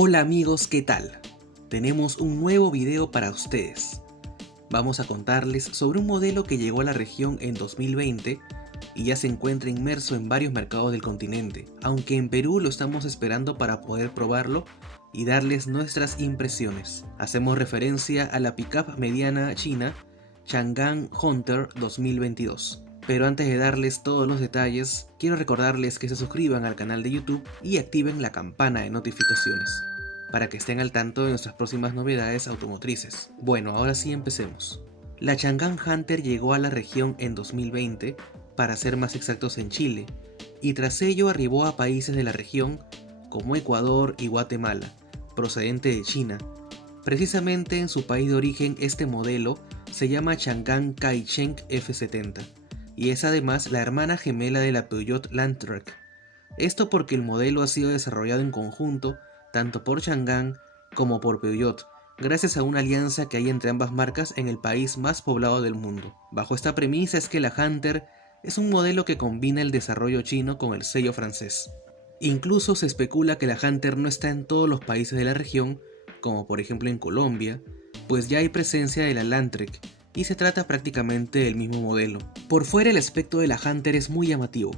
Hola amigos, ¿qué tal? Tenemos un nuevo video para ustedes. Vamos a contarles sobre un modelo que llegó a la región en 2020 y ya se encuentra inmerso en varios mercados del continente, aunque en Perú lo estamos esperando para poder probarlo y darles nuestras impresiones. Hacemos referencia a la pickup mediana china Chang'an Hunter 2022. Pero antes de darles todos los detalles, quiero recordarles que se suscriban al canal de YouTube y activen la campana de notificaciones, para que estén al tanto de nuestras próximas novedades automotrices. Bueno, ahora sí empecemos. La Chang'an Hunter llegó a la región en 2020, para ser más exactos en Chile, y tras ello arribó a países de la región como Ecuador y Guatemala, procedente de China. Precisamente en su país de origen este modelo se llama Chang'an Kaicheng F70, y es además la hermana gemela de la Peugeot Landtrek. Esto porque el modelo ha sido desarrollado en conjunto tanto por Chang'an como por Peugeot, gracias a una alianza que hay entre ambas marcas en el país más poblado del mundo. Bajo esta premisa es que la Hunter es un modelo que combina el desarrollo chino con el sello francés. Incluso se especula que la Hunter no está en todos los países de la región, como por ejemplo en Colombia, pues ya hay presencia de la Landtrek, y se trata prácticamente del mismo modelo. Por fuera el aspecto de la Hunter es muy llamativo.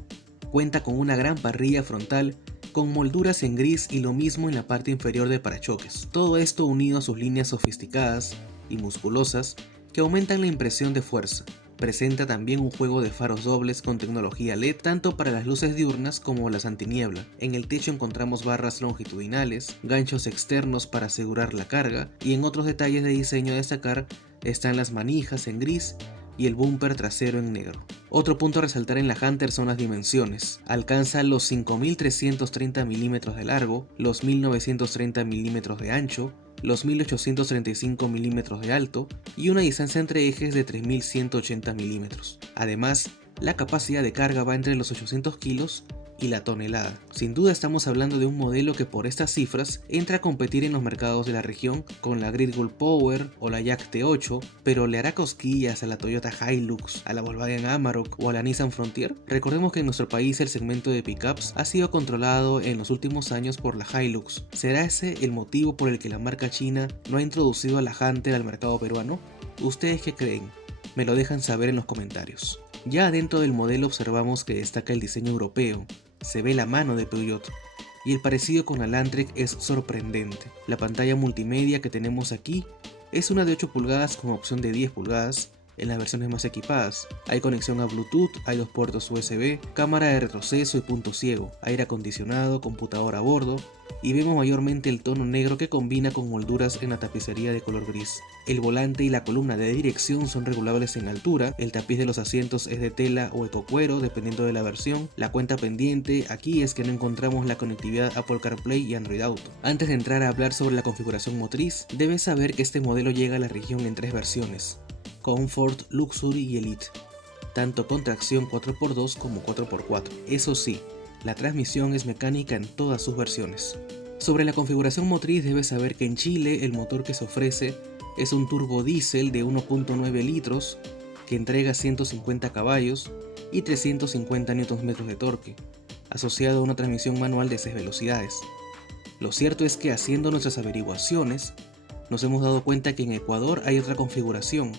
Cuenta con una gran parrilla frontal, con molduras en gris y lo mismo en la parte inferior del parachoques. Todo esto unido a sus líneas sofisticadas y musculosas que aumentan la impresión de fuerza. Presenta también un juego de faros dobles con tecnología LED tanto para las luces diurnas como las antiniebla. En el techo encontramos barras longitudinales, ganchos externos para asegurar la carga, y en otros detalles de diseño a destacar están las manijas en gris y el bumper trasero en negro. Otro punto a resaltar en la Hunter son las dimensiones. Alcanza los 5330 mm de largo, los 1930 mm de ancho, los 1835 mm de alto y una distancia entre ejes de 3180 mm. Además, la capacidad de carga va entre los 800 kilos y la tonelada. Sin duda estamos hablando de un modelo que por estas cifras entra a competir en los mercados de la región con la Great Wall Power o la Yak T8, pero ¿le hará cosquillas a la Toyota Hilux, a la Volkswagen Amarok o a la Nissan Frontier? Recordemos que en nuestro país el segmento de pickups ha sido controlado en los últimos años por la Hilux. ¿Será ese el motivo por el que la marca china no ha introducido a la Hunter al mercado peruano? ¿Ustedes qué creen? Me lo dejan saber en los comentarios. Ya dentro del modelo observamos que destaca el diseño europeo. Se ve la mano de Peugeot, y el parecido con la Landtrek es sorprendente. La pantalla multimedia que tenemos aquí es una de 8 pulgadas con opción de 10 pulgadas en las versiones más equipadas. Hay conexión a Bluetooth, hay 2 puertos USB, cámara de retroceso y punto ciego, aire acondicionado, computadora a bordo, y vemos mayormente el tono negro que combina con molduras en la tapicería de color gris. El volante y la columna de dirección son regulables en altura, el tapiz de los asientos es de tela o ecocuero dependiendo de la versión. La cuenta pendiente aquí es que no encontramos la conectividad Apple CarPlay y Android Auto. Antes de entrar a hablar sobre la configuración motriz, debes saber que este modelo llega a la región en 3 versiones: Comfort, Luxury y Elite, tanto con tracción 4x2 como 4x4. Eso sí, la transmisión es mecánica en todas sus versiones. Sobre la configuración motriz debes saber que en Chile el motor que se ofrece es un turbo diésel de 1.9 litros que entrega 150 caballos y 350 Nm de torque, asociado a una transmisión manual de 6 velocidades. Lo cierto es que haciendo nuestras averiguaciones nos hemos dado cuenta que en Ecuador hay otra configuración.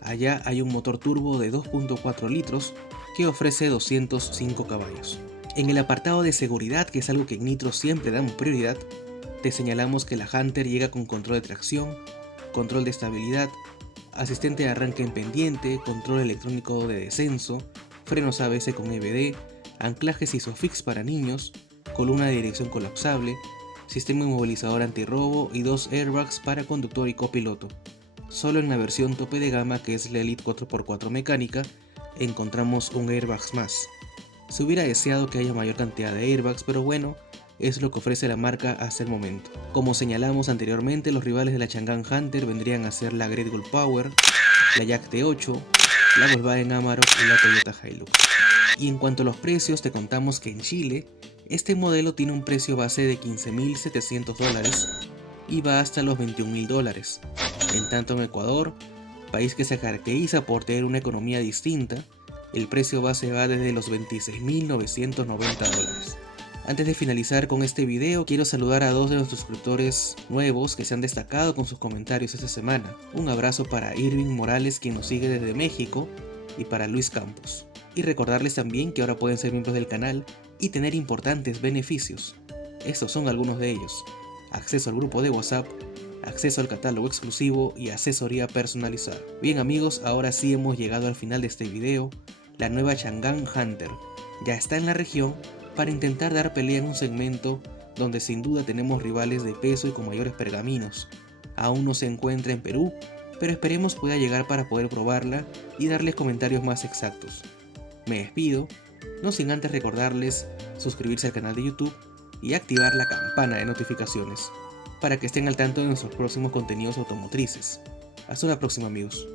Allá hay un motor turbo de 2.4 litros que ofrece 205 caballos. En el apartado de seguridad, que es algo que en Nitro siempre damos prioridad, te señalamos que la Hunter llega con control de tracción, control de estabilidad, asistente de arranque en pendiente, control electrónico de descenso, frenos ABS con EBD, anclajes ISOFIX para niños, columna de dirección colapsable, sistema inmovilizador antirrobo y 2 airbags para conductor y copiloto. Solo en la versión tope de gama, que es la Elite 4x4 mecánica, encontramos un airbag más. Se hubiera deseado que haya mayor cantidad de airbags, pero bueno, es lo que ofrece la marca hasta el momento. Como señalamos anteriormente, los rivales de la Chang'an Hunter vendrían a ser la Great Wall Power, la Yak T8, la Volkswagen Amarok y la Toyota Hilux. Y en cuanto a los precios, te contamos que en Chile, este modelo tiene un precio base de $15.700 y va hasta los $21.000. En tanto en Ecuador, país que se caracteriza por tener una economía distinta, el precio base va desde los $26.990. Antes de finalizar con este video, quiero saludar a 2 de nuestros suscriptores nuevos que se han destacado con sus comentarios esta semana. Un abrazo para Irving Morales, quien nos sigue desde México, y para Luis Campos. Y recordarles también que ahora pueden ser miembros del canal y tener importantes beneficios. Estos son algunos de ellos: acceso al grupo de WhatsApp, acceso al catálogo exclusivo y asesoría personalizada. Bien amigos, ahora sí hemos llegado al final de este video. La nueva Chang'an Hunter ya está en la región para intentar dar pelea en un segmento donde sin duda tenemos rivales de peso y con mayores pergaminos. Aún no se encuentra en Perú, pero esperemos pueda llegar para poder probarla y darles comentarios más exactos. Me despido, no sin antes recordarles suscribirse al canal de YouTube y activar la campana de notificaciones para que estén al tanto de nuestros próximos contenidos automotrices. Hasta una próxima amigos.